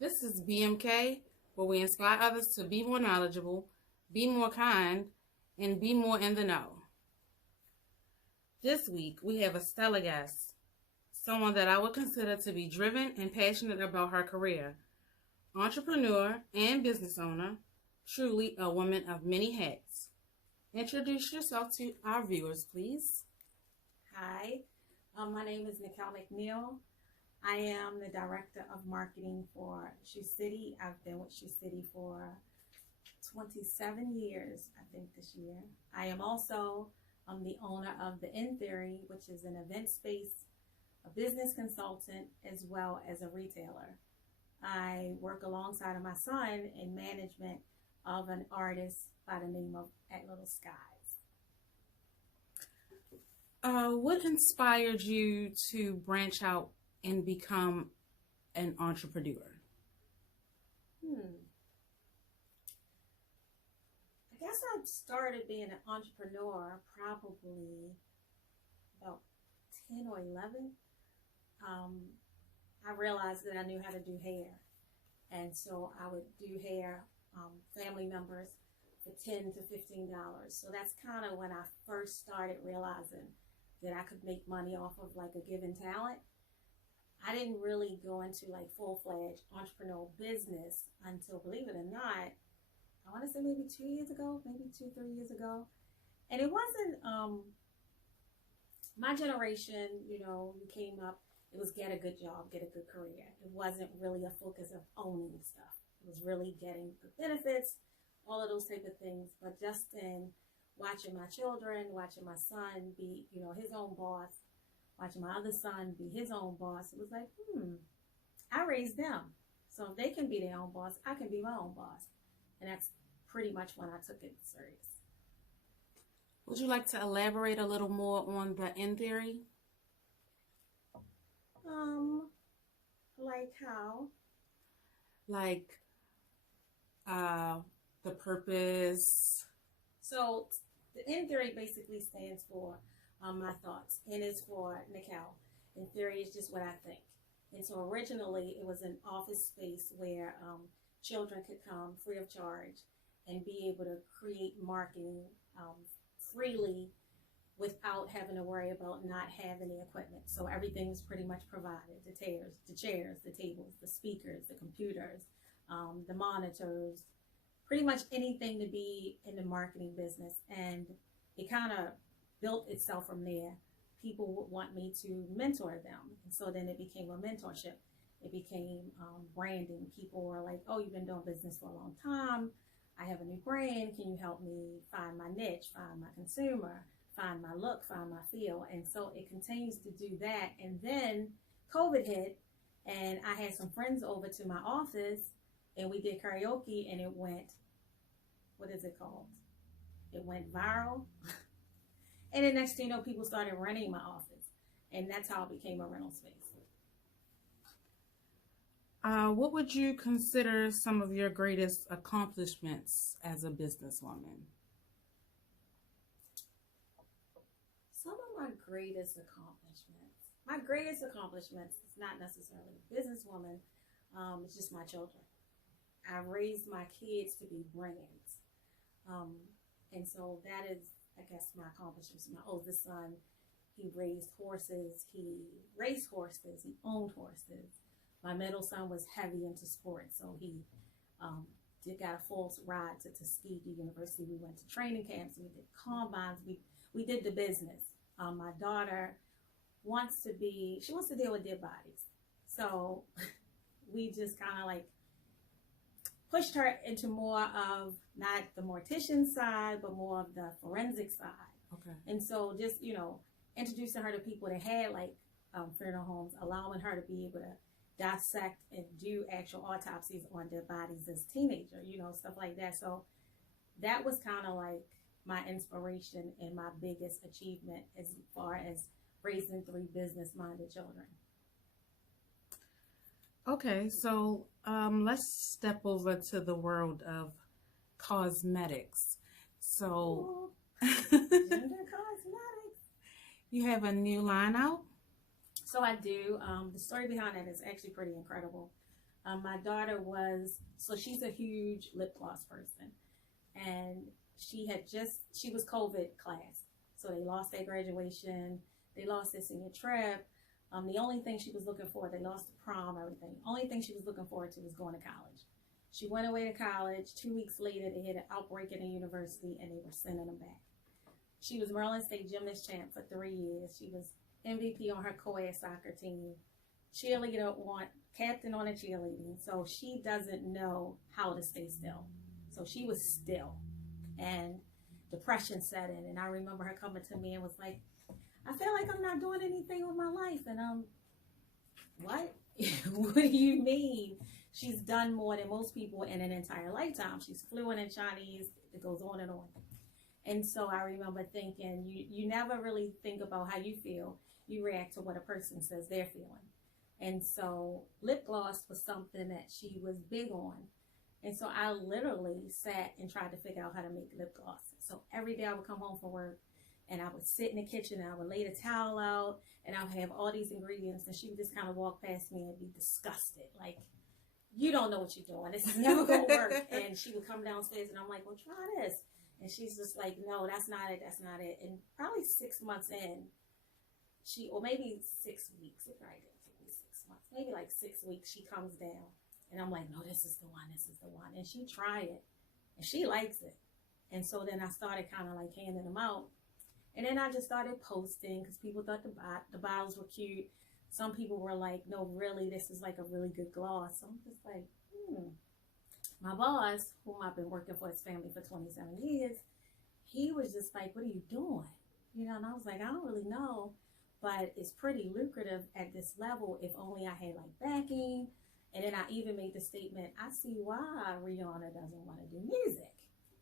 This is BMK, where we inspire others to be more knowledgeable, be more kind, and be more in the know. This week, we have a stellar guest, someone that I would consider to be driven and passionate about her career, entrepreneur and business owner, truly a woman of many hats. Introduce yourself to our viewers, please. Hi, my name is Nicole Mcneil. I am the Director of Marketing for Shoe City. I've been with Shoe City for 27 years, I think, this year. I am also the owner of the Ntheory, which is an event space, a business consultant, as well as a retailer. I work alongside of my son in management of an artist by the name of Lilskies. What inspired you to branch out and become an entrepreneur? I guess I started being an entrepreneur probably about 10 or 11. I realized that I knew how to do hair. And so I would do hair, family members, for $10 to $15. So that's kind of when I first started realizing that I could make money off of like a given talent. I didn't really go into like full-fledged entrepreneurial business until, believe it or not, I want to say maybe 2 years ago, maybe 3 years ago. And it wasn't my generation, you came up, it was get a good job, get a good career. It wasn't really a focus of owning stuff. It was really getting the benefits, all of those type of things. But just in watching my children, watching my son be, his own boss, watching my other son be his own boss, it was like, I raised them. So if they can be their own boss, I can be my own boss. And that's pretty much when I took it serious. Would you like to elaborate a little more on the Ntheory? Like how? Like the purpose. So the Ntheory basically stands for my thoughts, and it's for Nicole. And theory is just what I think. And so originally it was an office space where children could come free of charge and be able to create marketing freely without having to worry about not having the equipment. So everything's pretty much provided: the chairs, the tables, the speakers, the computers, the monitors, pretty much anything to be in the marketing business. And it kind of built itself from there. People would want me to mentor them. And so then it became a mentorship. It became branding. People were like, oh, you've been doing business for a long time. I have a new brand. Can you help me find my niche, find my consumer, find my look, find my feel? And so it continues to do that. And then COVID hit, and I had some friends over to my office, and we did karaoke, and it went, what is it called? It went viral. And the next thing you know, people started renting my office. And that's how it became a rental space. What would you consider some of your greatest accomplishments as a businesswoman? Some of my greatest accomplishments is not necessarily a businesswoman. It's just my children. I raised my kids to be brands. And so that is, I guess, my accomplishments. My oldest son, he raised horses, he owned horses. My middle son was heavy into sports, so he got a full ride to Tuskegee University. We went to training camps, we did combines, we did the business. My daughter wants to deal with dead bodies. So we just kind of like pushed her into more of not the mortician side, but more of the forensic side. Okay. And so just, introducing her to people that had like funeral homes, allowing her to be able to dissect and do actual autopsies on dead bodies as a teenager, stuff like that. So that was kind of like my inspiration and my biggest achievement as far as raising 3 business-minded children. Okay, so let's step over to the world of cosmetics. So Gender cosmetics. You have a new line out? So I do. The story behind it is actually pretty incredible. My daughter she's a huge lip gloss person. And she was COVID class. So they lost their graduation. They lost their senior trip. The only thing she was looking for, they lost the prom, everything. Only thing she was looking forward to was going to college. She went away to college. 2 weeks later, they had an outbreak in the university and they were sending them back. She was Maryland State gymnast champ for 3 years. She was MVP on her co-ed soccer team, captain on a cheerleading. So she doesn't know how to stay still. So she was still, and depression set in. And I remember her coming to me and was like, I feel like I'm not doing anything with my life. And what? What do you mean? She's done more than most people in an entire lifetime. She's fluent in Chinese. It goes on and on. And so I remember thinking, you never really think about how you feel. You react to what a person says they're feeling. And so lip gloss was something that she was big on. And so I literally sat and tried to figure out how to make lip gloss. So every day I would come home from work and I would sit in the kitchen and I would lay the towel out and I would have all these ingredients and she would just kind of walk past me and be disgusted. Like, you don't know what you're doing. This is never going to work. And she would come downstairs and I'm like, well, try this. And she's just like, no, that's not it. That's not it. And probably 6 months in, or maybe 6 weeks, it probably didn't take me 6 months, maybe like 6 weeks, she comes down. And I'm like, no, this is the one, this is the one. And she tried it, and she likes it. And so then I started kind of like handing them out. And then I just started posting because people thought the bottles were cute. Some people were like, no, really, this is like a really good gloss. So I'm just like, My boss, whom I've been working for his family for 27 years, he was just like, what are you doing? And I was like, I don't really know, but it's pretty lucrative at this level if only I had like backing. And then I even made the statement, I see why Rihanna doesn't want to do music.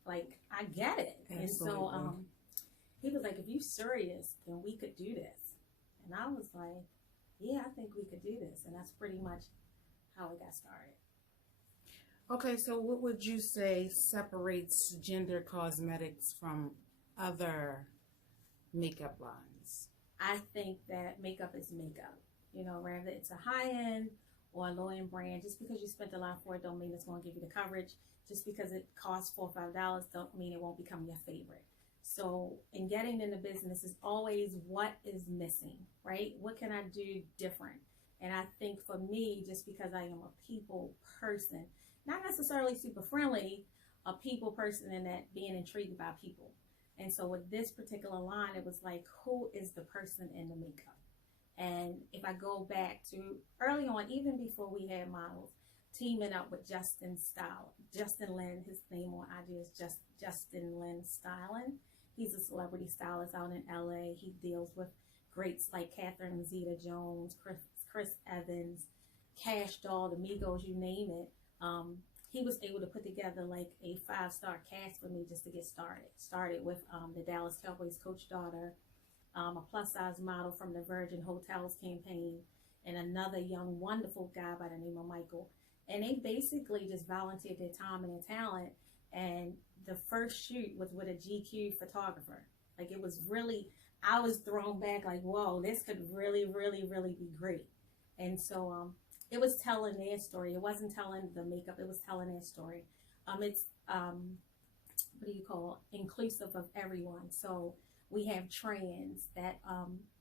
Like, I get it. Absolutely. And so he was like, if you're serious, then we could do this. And I was like, yeah, I think we could do this. And that's pretty much how it got started. Okay, so what would you say separates Gendr Cosmetics from other makeup lines? I think that makeup is makeup. Whether it's a high-end or a low-end brand, just because you spent a lot for it don't mean it's going to give you the coverage. Just because it costs $4 or $5 don't mean it won't become your favorite. So in getting in the business is always what is missing, right? What can I do different? And I think for me, just because I am a people person, not necessarily super friendly, a people person in that being intrigued by people. And so with this particular line, it was like, who is the person in the makeup? And if I go back to early on, even before we had models, teaming up with Justin Lin, his name on IG is Justin Lin Styling. He's a celebrity stylist out in LA. He deals with greats like Catherine Zeta-Jones, Chris Evans, Cash Doll, the Migos, you name it. He was able to put together like a 5-star cast for me just to get started. Started with the Dallas Cowboys coach daughter, a plus-size model from the Virgin Hotels campaign, and another young, wonderful guy by the name of Michael. And they basically just volunteered their time and their talent. And the first shoot was with a GQ photographer. Like, it was really, I was thrown back like, whoa, this could really, really, really be great. And so it was telling their story. It wasn't telling the makeup. It was telling their story. It's, inclusive of everyone. So we have trans that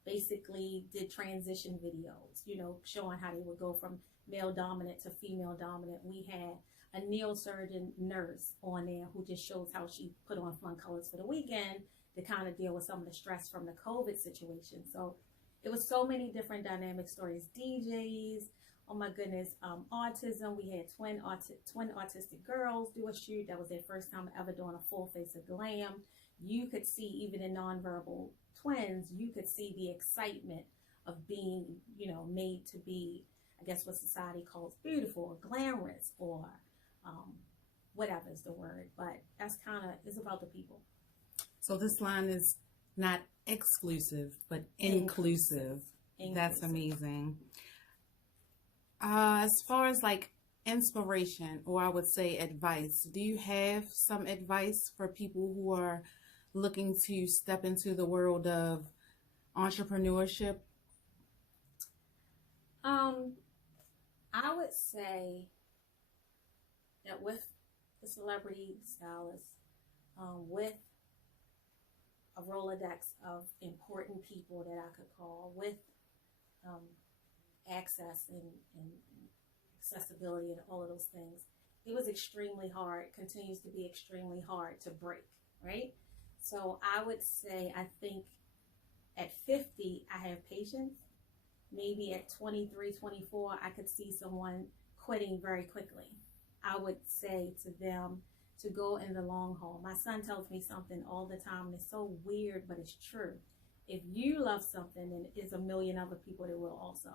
basically did transition videos, showing how they would go from male dominant to female dominant. We had a neurosurgeon nurse on there who just shows how she put on fun colors for the weekend to kind of deal with some of the stress from the COVID situation. So it was so many different dynamic stories. DJs, oh my goodness, autism. We had twin autistic girls do a shoot. That was their first time ever doing a full face of glam. You could see, even in nonverbal twins, you could see the excitement of being, made to be, I guess what society calls beautiful or glamorous or whatever is the word. But that's it's about the people. So this line is not exclusive, but inclusive. That's amazing. As far as like inspiration, or I would say advice, do you have some advice for people who are looking to step into the world of entrepreneurship? I would say that with the celebrity stylist, with a Rolodex of important people that I could call, with access and accessibility and all of those things, it was extremely hard, continues to be extremely hard to break, right? So I would say, I think at 50, I have patience. Maybe at 23, 24, I could see someone quitting very quickly. I would say to them to go in the long haul. My son tells me something all the time, and it's so weird, but it's true. If you love something, then there's a million other people that will also.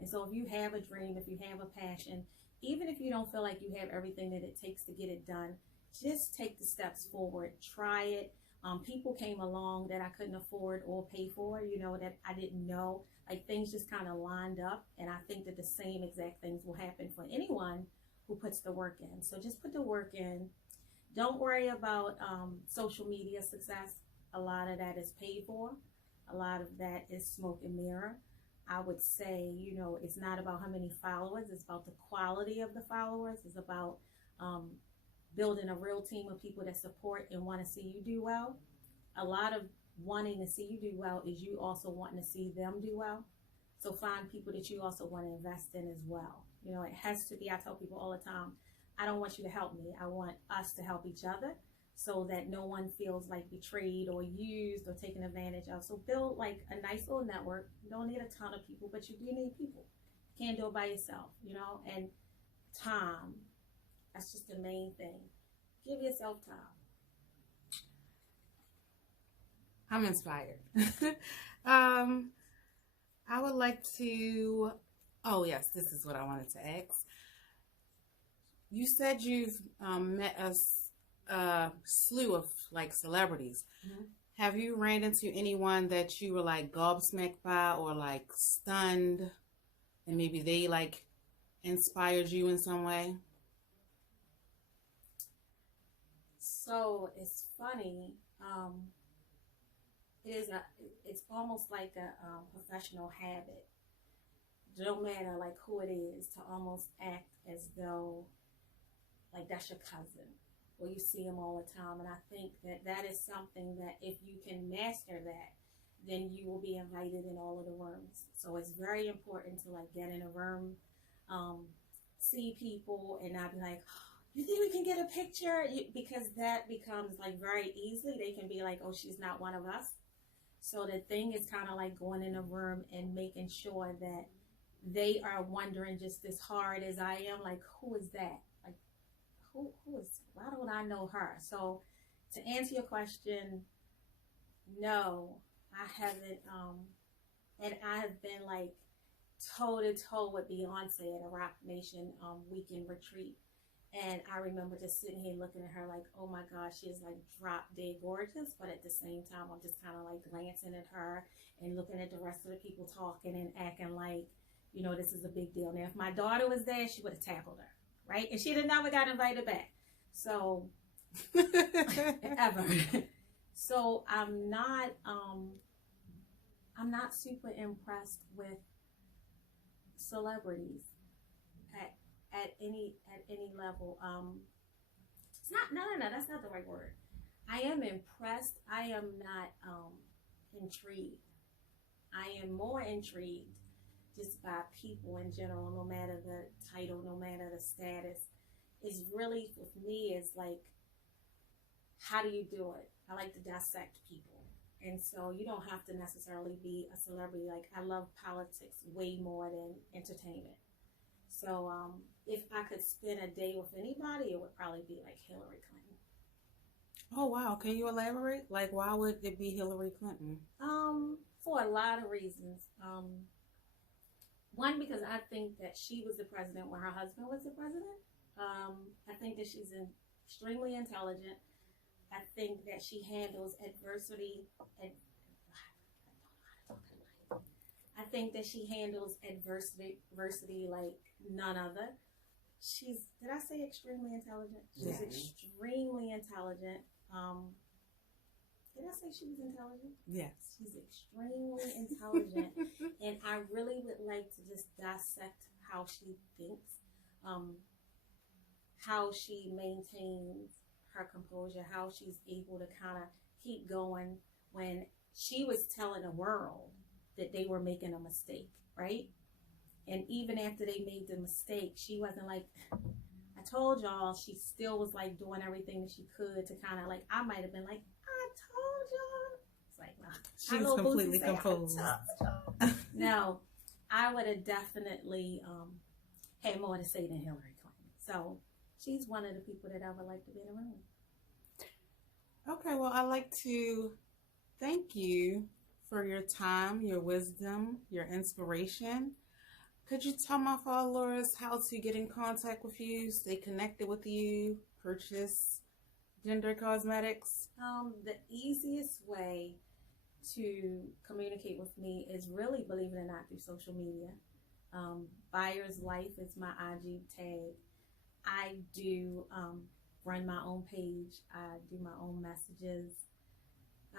And so if you have a dream, if you have a passion, even if you don't feel like you have everything that it takes to get it done, just take the steps forward. Try it. People came along that I couldn't afford or pay for, that I didn't know. Like, things just kind of lined up. And I think that the same exact things will happen for anyone who puts the work in. So just put the work in. Don't worry about social media success. A lot of that is paid for. A lot of that is smoke and mirror. I would say, it's not about how many followers. It's about the quality of the followers. It's about building a real team of people that support and want to see you do well. A lot of wanting to see you do well is you also wanting to see them do well. So find people that you also want to invest in as well. It has to be, I tell people all the time, I don't want you to help me. I want us to help each other so that no one feels like betrayed or used or taken advantage of. So build like a nice little network. You don't need a ton of people, but you do need people. You can't do it by yourself, and time. That's just the main thing. Give yourself time. I'm inspired. I would like to, oh yes, this is what I wanted to ask. You said you've met a slew of like celebrities. Mm-hmm. Have you ran into anyone that you were like gobsmacked by or like stunned, and maybe they like inspired you in some way? So it's funny. It's almost like a professional habit. No matter like who it is, to almost act as though like that's your cousin, or you see them all the time. And I think that is something that if you can master that, then you will be invited in all of the rooms. So it's very important to like get in a room, see people, and not be like, you think we can get a picture? Because that becomes like very easily, they can be like, oh, she's not one of us. So the thing is kind of like going in a room and making sure that they are wondering just as hard as I am, like, who is that? Like, who is, why don't I know her? So to answer your question, no, I haven't, and I have been like toe to toe with Beyoncé at a Rock Nation weekend retreat. And I remember just sitting here looking at her like, oh my gosh, she is like drop dead gorgeous. But at the same time, I'm just kind of like glancing at her and looking at the rest of the people talking and acting like, this is a big deal. Now, if my daughter was there, she would have tackled her, right? And she'd have never got invited back. So, ever. So I'm not super impressed with celebrities at any level. It's not, no, that's not the right word. I am impressed. I am not intrigued. I am more intrigued just by people in general, no matter the title, no matter the status. It's really, with me, it's like, how do you do it? I like to dissect people. And so you don't have to necessarily be a celebrity. Like, I love politics way more than entertainment. So if I could spend a day with anybody, it would probably be like Hillary Clinton. Oh, wow. Can you elaborate? Like, why would it be Hillary Clinton? For a lot of reasons. One, because I think that she was the president when her husband was the president. I think that she's extremely intelligent. I think that she handles adversity. I think that she handles adversity like none other. Did I say extremely intelligent? She's extremely intelligent. Did I say she was intelligent? Yes. She's extremely intelligent. And I really would like to just dissect how she thinks, how she maintains her composure, how she's able to kind of keep going when she was telling the world that they were making a mistake, right? And even after they made the mistake, she wasn't like, I told y'all. She still was like doing everything that she could to kind of like, I might have been like, I told y'all. It's like, nah. She was completely composed. No, I would have definitely had more to say than Hillary Clinton. So she's one of the people that I would like to be in the room. Okay, well, I'd like to thank you for your time, your wisdom, your inspiration. Could you tell my followers how to get in contact with you, stay connected with you, purchase Gendr cosmetics? The easiest way to communicate with me is really, believe it or not, through social media. Buyer's Life is my IG tag. I do run my own page. I do my own messages.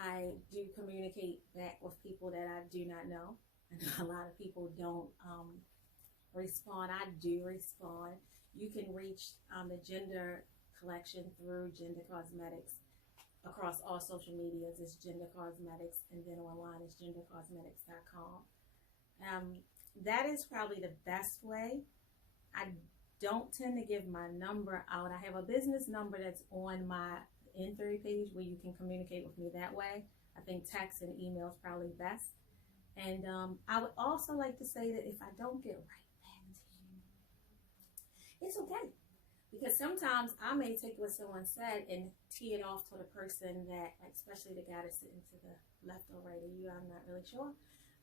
I do communicate back with people that I do not know. A lot of people don't respond. I do respond. You can reach the Gendr collection through Gendr Cosmetics across all social medias. It's Gendr Cosmetics, and then online is gendrcosmetics.com. That is probably the best way. I don't tend to give my number out. I have a business number that's on my Ntheory page where you can communicate with me that way. I think text and email is probably best. And I would also like to say that if I don't get right back to you, it's okay. Because sometimes I may take what someone said and tee it off to the person that, especially the guy that's sitting to the left or right of you, I'm not really sure.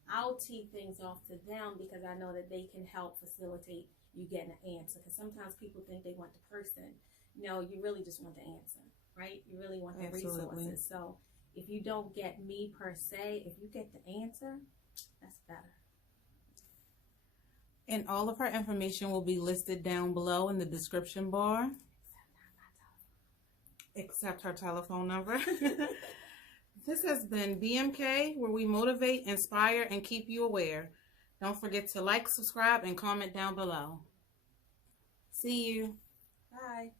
I'll tee things off to them because I know that they can help facilitate you getting an answer. Because sometimes people think they want the person. No, you really just want the answer, right? You really want the resources. So if you don't get me per se, if you get the answer, that's better. And all of her information will be listed down below in the description bar. Except her telephone number. This has been BMK, where we motivate, inspire, and keep you aware. Don't forget to like, subscribe, and comment down below. See you. Bye.